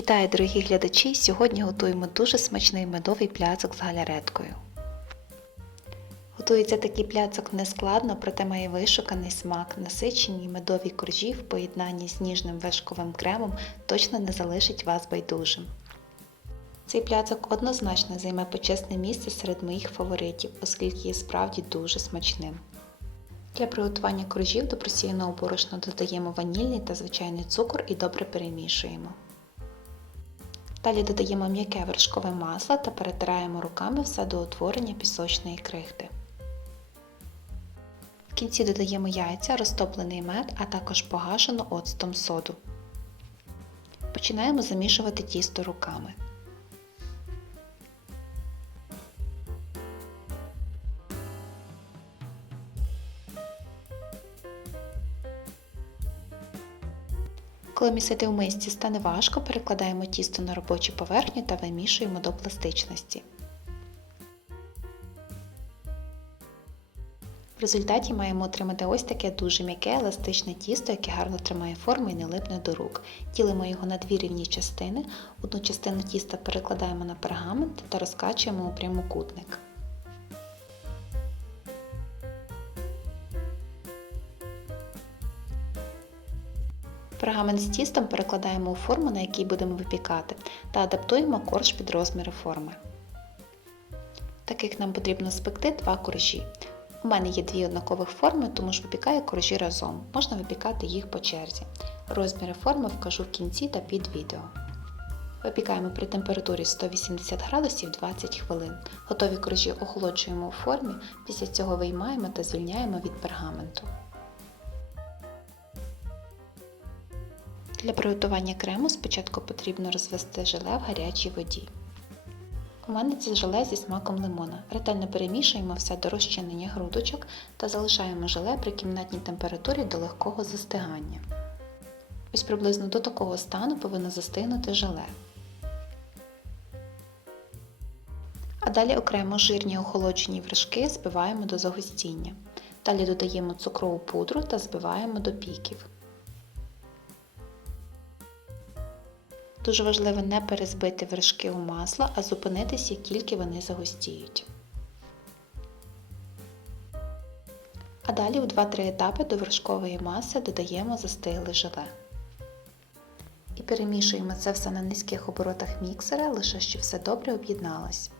Вітаю, дорогі глядачі! Сьогодні готуємо дуже смачний медовий пляцок з галяреткою. Готується такий пляцок нескладно, проте має вишуканий смак. Насичені медові коржі в поєднанні з ніжним вершковим кремом точно не залишить вас байдужим. Цей пляцок однозначно займе почесне місце серед моїх фаворитів, оскільки є справді дуже смачним. Для приготування коржів до просіяного борошна додаємо ванільний та звичайний цукор і добре перемішуємо. Далі додаємо м'яке вершкове масло та перетираємо руками все до утворення пісочної крихти. В кінці додаємо яйця, розтоплений мед, а також погашену оцтом соду. Починаємо замішувати тісто руками. Коли місити в мисці стане важко, перекладаємо тісто на робочу поверхню та вимішуємо до пластичності. В результаті маємо отримати ось таке дуже м'яке еластичне тісто, яке гарно тримає форму і не липне до рук. Ділимо його на дві рівні частини. Одну частину тіста перекладаємо на пергамент та розкачуємо у прямокутник. Пергамент з тістом перекладаємо у форму, на якій будемо випікати, та адаптуємо корж під розміри форми. Так як нам потрібно спекти два коржі. У мене є дві однакових форми, тому ж випікаю коржі разом. Можна випікати їх по черзі. Розміри форми вкажу в кінці та під відео. Випікаємо при температурі 180 градусів 20 хвилин. Готові коржі охолоджуємо у формі, після цього виймаємо та звільняємо від пергаменту. Для приготування крему спочатку потрібно розвести желе в гарячій воді. У мене це желе зі смаком лимона. Ретельно перемішуємо все до розчинення грудочок та залишаємо желе при кімнатній температурі до легкого застигання. Ось приблизно до такого стану повинно застигнути желе. А далі окремо жирні охолоджені вершки збиваємо до загустіння. Далі додаємо цукрову пудру та збиваємо до піків. Дуже важливо не перезбити вершки у масло, а зупинитися, як тільки вони загустіють. А далі в 2-3 етапи до вершкової маси додаємо застигле желе. І перемішуємо це все на низьких оборотах міксера, лише щоб все добре об'єдналось.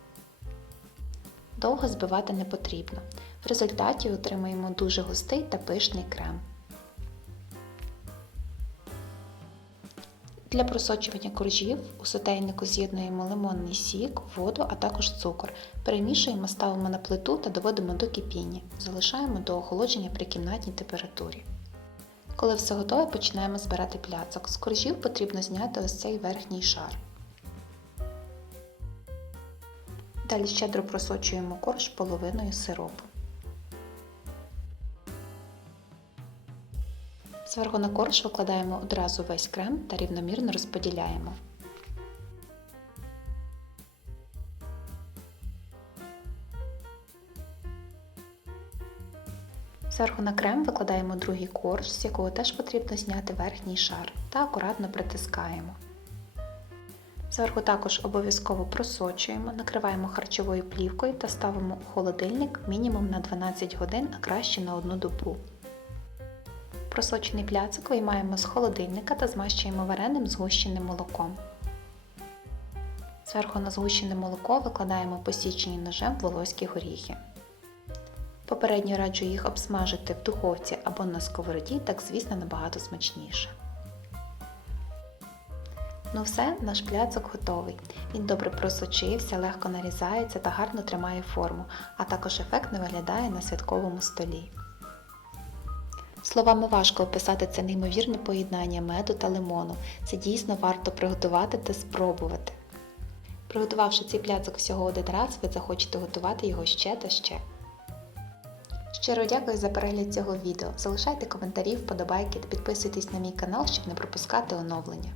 Довго збивати не потрібно. В результаті отримаємо дуже густий та пишний крем. Для просочування коржів у сотейнику з'єднуємо лимонний сік, воду, а також цукор. Перемішуємо, ставимо на плиту та доводимо до кипіння. Залишаємо до охолодження при кімнатній температурі. Коли все готове, починаємо збирати пляцок. З коржів потрібно зняти ось цей верхній шар. Далі щедро просочуємо корж половиною сиропу. Зверху на корж викладаємо одразу весь крем та рівномірно розподіляємо. Зверху на крем викладаємо другий корж, з якого теж потрібно зняти верхній шар та акуратно притискаємо. Зверху також обов'язково просочуємо, накриваємо харчовою плівкою та ставимо у холодильник мінімум на 12 годин, а краще на одну добу. Просочений пляцик виймаємо з холодильника та змащуємо вареним згущеним молоком. Зверху на згущене молоко викладаємо посічені ножем волоські горіхи. Попередньо раджу їх обсмажити в духовці або на сковороді, так звісно набагато смачніше. Ну все, наш пляцок готовий. Він добре просочився, легко нарізається та гарно тримає форму, а також ефектно виглядає на святковому столі. Словами важко описати це неймовірне поєднання меду та лимону. Це дійсно варто приготувати та спробувати. Приготувавши цей пляцок всього один раз, ви захочете готувати його ще та ще. Щиро дякую за перегляд цього відео. Залишайте коментарі, вподобайки та підписуйтесь на мій канал, щоб не пропускати оновлення.